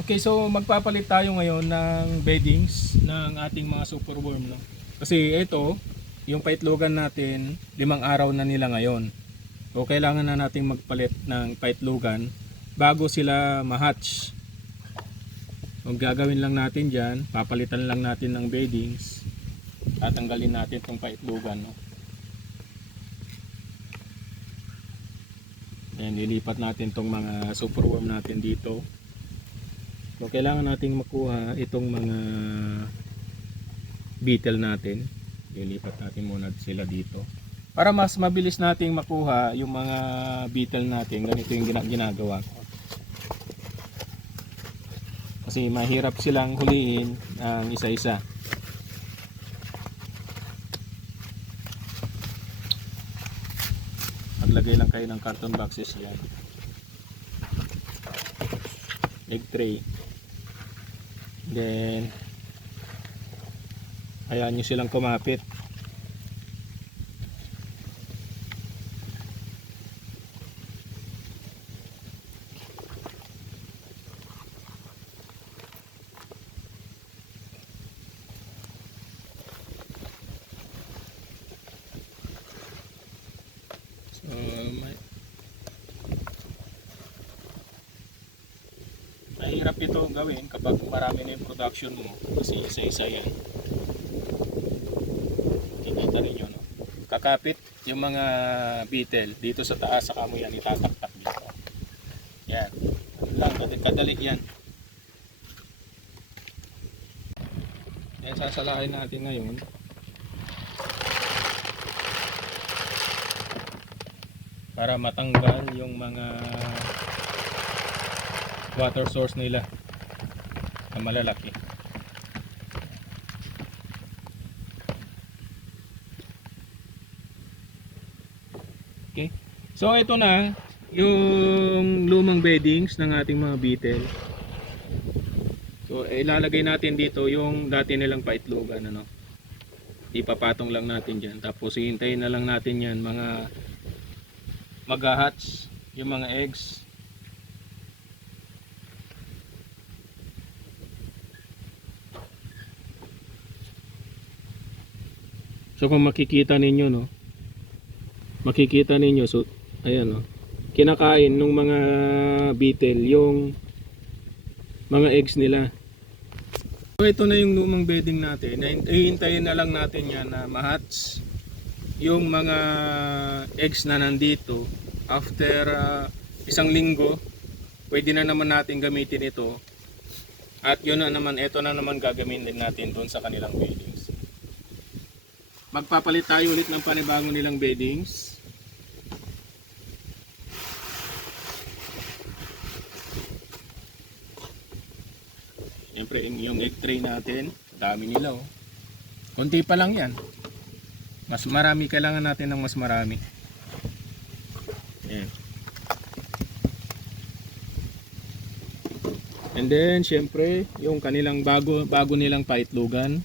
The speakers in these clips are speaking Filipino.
Okay, so magpapalit tayo ngayon ng beddings ng ating mga superworm, no? Kasi ito, yung paitlogan natin, 5 araw na nila ngayon. So kailangan na nating magpalit ng paitlogan bago sila ma-hatch. Ang gagawin lang natin diyan, papalitan lang natin ng beddings. Tatanggalin natin tong paitlogan, no? Then lilipat natin tong mga superworm natin dito. So kailangan nating makuha itong mga beetle natin. Lilipat natin muna sila dito. Para mas mabilis nating makuha yung mga beetle natin, ganito yung ginagawa ko. Kasi mahirap silang huliin ang isa-isa. Maglagay lang kayo ng carton boxes yan. Egg tray. Then hayaan nyo silang kumapit. So mahirap ito gawin kapag marami na yung production mo kasi isa-isa yan. Kita rin yun, no? Kakapit yung mga beetle dito sa taas, saka mo yan itataktak dito. Yan, lang kadali yan. Yan, sasalain natin ngayon. Para matanggal yung mga water source nila na malalaki. Okay. So ito na yung lumang beddings ng ating mga beetle. So ilalagay natin dito yung dati nilang paitlogan, ano. Ipapatong lang natin diyan. Tapos hihintayin na lang natin 'yan mga mag-hatch yung mga eggs. So kung makikita ninyo, no, makikita ninyo, so ayan, no, kinakain ng mga beetle yung mga eggs nila. So ito na yung lumang bedding natin. Hihintayin na lang natin yan na ma-hatch yung mga eggs na nandito. After 1 linggo, pwede na naman natin gamitin ito. At yun na naman, ito na naman gagamitin natin doon sa kanilang beddings. Magpapalit tayo ulit ng panibagong nilang beddings. Siyempre yung egg tray natin, dami nila, oh. Konti pa lang yan. Mas marami, kailangan natin ng mas marami. Ayan. And then siyempre yung kanilang bago nilang paitlogan.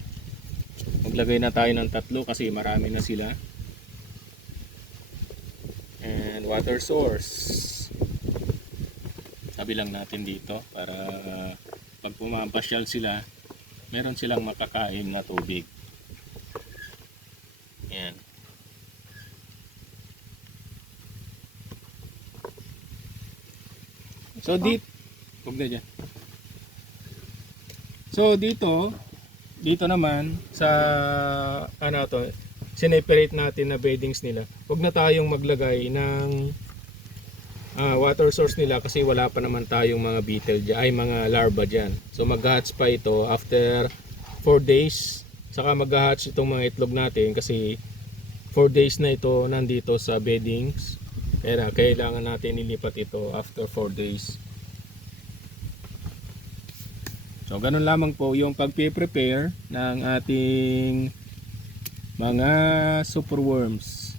Maglagay na tayo ng 3 kasi marami na sila. And water source. Tabi lang natin dito para pag pumapasyal sila, meron silang makakain na tubig. Ayan. So dito naman sa ano to, sineperate natin na beddings nila. Huwag na tayong maglagay ng water source nila kasi wala pa naman tayong mga beetle dyan, ay mga larva dyan. So mag-hatch pa ito after 4 days. Saka mag-hatch itong mga itlog natin kasi 4 days na ito nandito sa beddings. Kaya kailangan natin ilipat ito after 4 days. So ganun lamang po yung pagpe-prepare ng ating mga superworms.